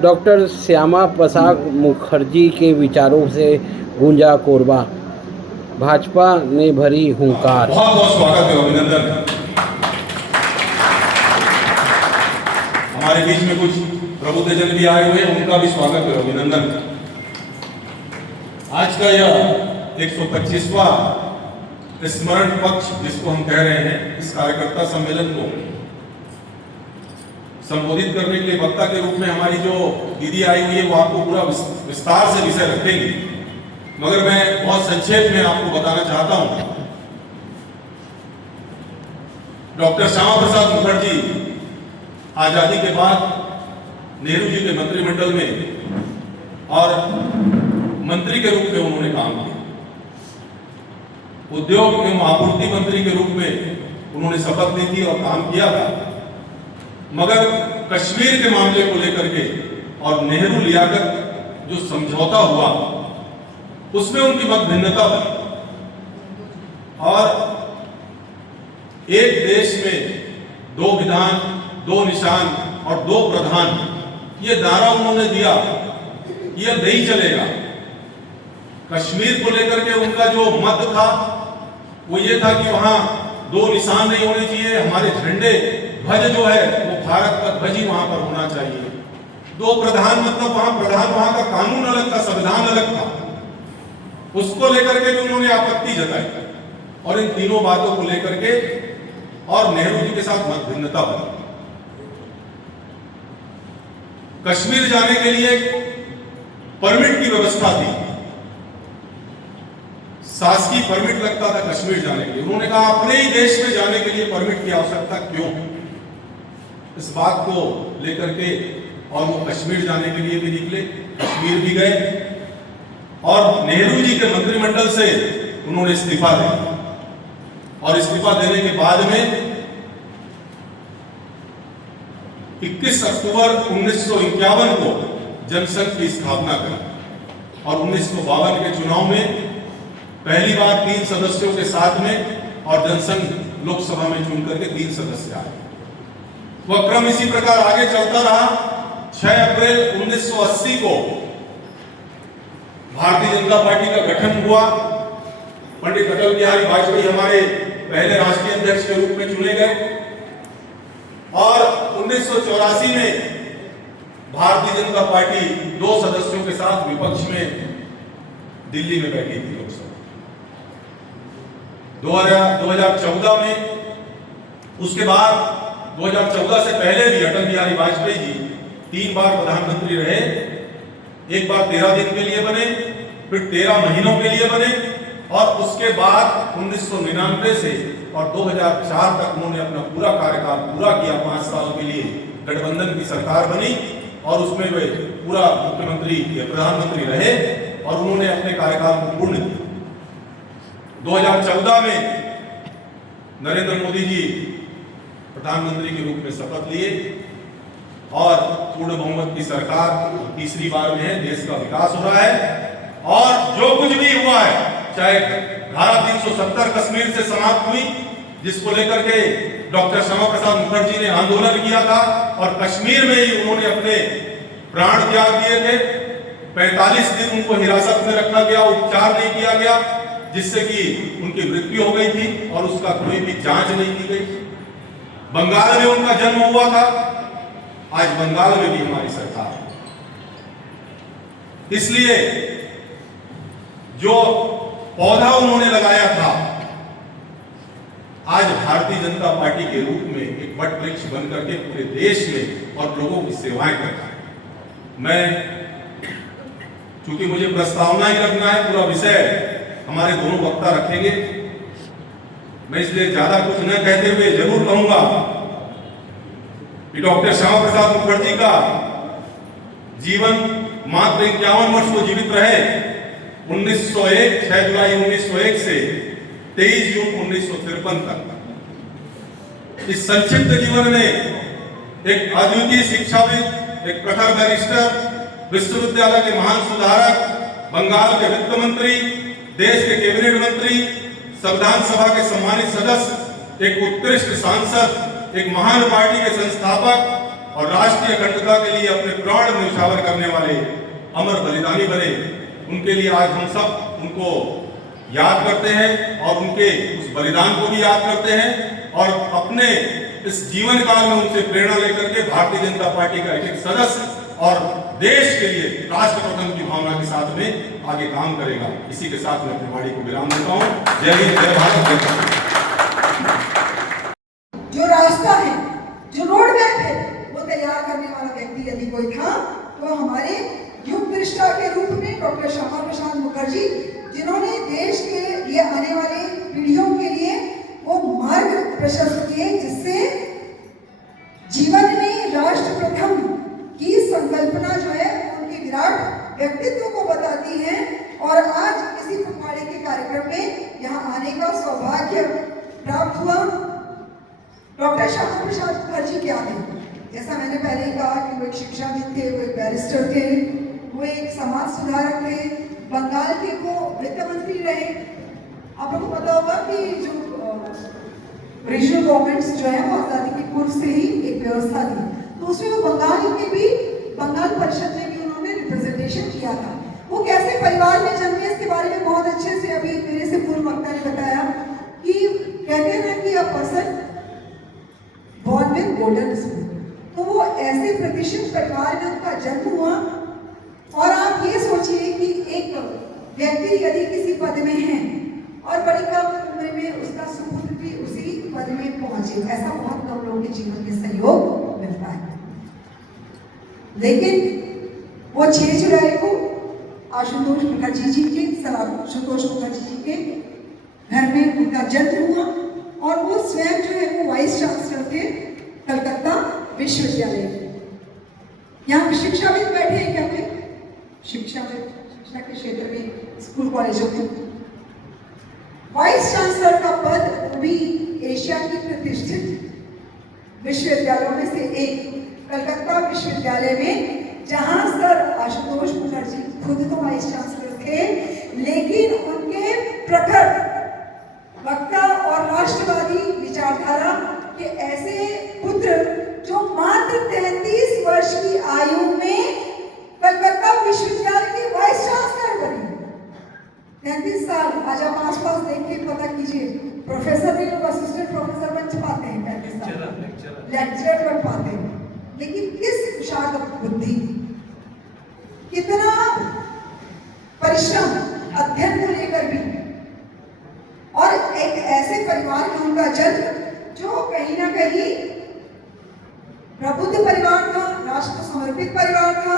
Doctor Shyama Prasad Mukherjee के विचारों से गूंजा कोरबा, भाजपा ने भरी हुंकार। बहुत बहुत स्वागत है, अभिनंदन। हमारे बीच में कुछ प्रबुद्धजन भी आए हुए हैं, उनका भी स्वागत है, अभिनंदन। आज का यह 125वां स्मरण पक्ष जिसको हम कह रहे हैं, इस कार्यकर्ता सम्मेलन को संबोधित करने के लिए वक्ता के रूप में हमारी जो दीदी आई हुई है वो आपको पूरा विस्तार से विषय रखेंगे, मगर मैं बहुत संक्षेप में आपको बताना चाहता हूं। डॉक्टर श्यामा प्रसाद मुखर्जी आजादी के बाद नेहरू जी के मंत्रिमंडल में और मंत्री के रूप में उन्होंने काम किया। उद्योग एवं आपूर्ति मंत्री के रूप में उन्होंने शपथ ली थी और काम किया था, मगर कश्मीर के मामले को लेकर के और नेहरू लियाकत जो समझौता हुआ उसमें उनकी मत भिन्नता बनी और एक देश में दो विधान, दो निशान और दो प्रधान, ये नारा उन्होंने दिया, यह नहीं चलेगा। कश्मीर को लेकर के उनका जो मत था वो ये था कि वहां दो निशान नहीं होने चाहिए, हमारे झंडे ध्वज जो है वो भारत का ध्वज ही वहां पर होना चाहिए। दो प्रधान मतलब वहां का कानून अलग था, संविधान अलग था, उसको लेकर के भी उन्होंने आपत्ति जताई और इन तीनों बातों को लेकर के और नेहरू जी के साथ मत भिन्नता बनी। कश्मीर जाने के लिए परमिट की व्यवस्था थी, शासकीय परमिट लगता था कश्मीर जाने के लिए। उन्होंने कहा अपने ही देश में जाने के लिए परमिट की आवश्यकता क्यों, इस बात को लेकर के और वो कश्मीर जाने के लिए भी निकले, कश्मीर भी गए और नेहरू जी के मंत्रिमंडल से उन्होंने इस्तीफा दिया और इस्तीफा देने के बाद में 21 अक्टूबर 1951 को जनसंघ की स्थापना करी और 1952 के चुनाव में पहली बार 3 सदस्यों के साथ में और जनसंघ लोकसभा में चुन करके 3 सदस्य आए। वह क्रम इसी प्रकार आगे चलता रहा। 6 अप्रैल 1980 को भारतीय जनता पार्टी का गठन हुआ। पंडित अटल बिहारी वाजपेयी हमारे पहले राष्ट्रीय अध्यक्ष के रूप में चुने गए और 1984 में भारतीय जनता पार्टी 2 सदस्यों के साथ विपक्ष में दिल्ली में बैठी थी लोकसभा। 2014 में, उसके बाद 2014 से पहले भी अटल बिहारी वाजपेयी जी 3 बार प्रधानमंत्री रहे। एक बार 13 दिन के लिए बने, फिर 13 महीनों के लिए बने और उसके बाद 1999 से और 2004 तक उन्होंने अपना पूरा कार्यकाल पूरा किया। 5 साल के लिए गठबंधन की सरकार बनी और उसमें वे पूरा मुख्यमंत्री या प्रधानमंत्री रहे और उन्होंने अपने कार्यकाल को पूर्ण किया। 2014 में नरेंद्र मोदी जी प्रधानमंत्री के रूप में शपथ लिए और पूर्ण बहुमत की सरकार तीसरी बार में है। देश का विकास हो रहा है और जो कुछ भी हुआ है, चाहे धारा 370 कश्मीर से समाप्त हुई जिसको लेकर के डॉक्टर श्यामा प्रसाद मुखर्जी ने आंदोलन किया था और कश्मीर में ही उन्होंने अपने प्राण त्याग दिए थे। 45 दिन उनको हिरासत में रखा गया, उपचार नहीं किया गया, जिससे कि उनकी मृत्यु हो गई थी और उसका कोई भी जांच नहीं की गई। बंगाल में उनका जन्म हुआ था, आज बंगाल में भी हमारी सरकार है। इसलिए जो पौधा उन्होंने लगाया था, आज भारतीय जनता पार्टी के रूप में एक वट वृक्ष बनकर के पूरे देश में और लोगों की सेवाएं करता है। मैं चूंकि मुझे प्रस्तावना ही रखना है, पूरा विषय हमारे दोनों वक्ता रखेंगे, मैं इसलिए ज्यादा कुछ न कहते हुए जरूर कहूंगा कि डॉक्टर श्यामा प्रसाद मुखर्जी का जीवन मात्र 51 वर्ष को जीवित रहे। 1901 6 जुलाई 1901 से 23 जून 1953 तक इस संक्षिप्त जीवन में एक अद्वितीय शिक्षाविद, एक प्रखर बैरिस्टर, विश्वविद्यालय के महान सुधारक, बंगाल के वित्त मंत्री, देश के कैबिनेट मंत्री, संविधान सभा के सम्मानित सदस्य, एक उत्कृष्ट सांसद, एक महान पार्टी के संस्थापक और राष्ट्रीय अखंडता के लिए अपने प्राण न्यौछावर करने वाले अमर बलिदानी बने, उनके लिए आज हम सब उनको याद करते हैं और उनके उस बलिदान को भी याद करते हैं और अपने इस जीवन काल में उनसे प्रेरणा लेकर के भारतीय जनता पार्टी का एक सदस्य और देश के लिए राष्ट्र प्रथम की भावना के साथ में आगे काम करेगा। इसी के साथ मैं अपनी वाणी को विराम देता हूँ। जय हिंद, जय भारत, जय भारत। जो रास्ता है, जो रोड मैप है, वो तैयार करने वाला व्यक्ति यदि कोई था तो हमारे युग दृष्टा के रूप में डॉक्टर श्यामा प्रसाद मुखर्जी, जिन्होंने देश के लिए आने वाले पीढ़ियों के लिए वो मार्ग प्रशस्त किए जिससे जीवन में राष्ट्र प्रथम की संकल्पना जो है उनके विराट व्यक्तित्व को बताती है। और आज इसी पखवाड़े के कार्यक्रम में यहाँ आने का सौभाग्य प्राप्त हुआ। डॉक्टर श्यामा प्रसाद मुखर्जी क्या है? जैसा मैंने पहले ही कहा कि वो एक शिक्षाविद थे, वो एक बैरिस्टर थे, वो एक समाज सुधारक थे, बंगाल के वो वित्त मंत्री रहे। आप लोगों को पता होगा कि जो रीजनल गवर्नमेंट्स जो है वो आज़ादी के पूर्व से ही एक व्यवस्था थी, तो उसमें वो बंगाल में भी, बंगाल परिषद में भी उन्होंने रिप्रेजेंटेशन किया था। वो कैसे परिवार में जन्मे इसके बारे में बहुत अच्छे से अभी मेरे से पूर्व वक्ता ने बताया कि कहते हैं ना कि a person born with golden spoon, तो वो ऐसे प्रतिष्ठित परिवार में उनका जन्म हुआ। और आप ये सोचिए कि एक व्यक्ति यदि किसी पद में है और बड़ी कम उम्र में उसका सुपुत्र भी उसी पद में पहुंचे, ऐसा बहुत कम लोगों के जीवन में सहयोग मिलता है। लेकिन वो 6 जुलाई को आशुतोष मुखर्जी जी के, आशुतोष मुखर्जी जी के घर में उनका जन्म हुआ और वो स्वयं जो है वो वाइस चांसलर थे कलकत्ता विश्वविद्यालय। यहाँ शिक्षाविद बैठे हैं क्या? पे शिक्षा के क्षेत्र में स्कूल कॉलेजों में वाइस चांसलर का पद भी एशिया की प्रतिष्ठित विश्वविद्यालयों में से एक कलकत्ता विश्वविद्यालय में, जहां सर आशुतोष मुखर्जी खुद तो वाइस चांसलर थे, लेकिन उनके प्रखर वक्ता और राष्ट्रवादी विचारधारा के ऐसे पुत्र जो मात्र 33 वर्ष की आयु में कलकत्ता विश्वविद्यालय के वाइस चांसलर बने। 33 साल। आज आप आसपास देख के पता कीजिए, प्रोफेसर भी लोग असिस्टेंट प्रोफेसर बन पाते हैं, 35 साल लेक्चरर बन पाते हैं। लेकिन किस कुशाग्र बुद्धि, कितना परिश्रम अध्ययन को लेकर भी, और एक ऐसे परिवार में उनका जन्म जो कहीं ना कहीं प्रबुद्ध परिवार था, राष्ट्र को समर्पित परिवार था।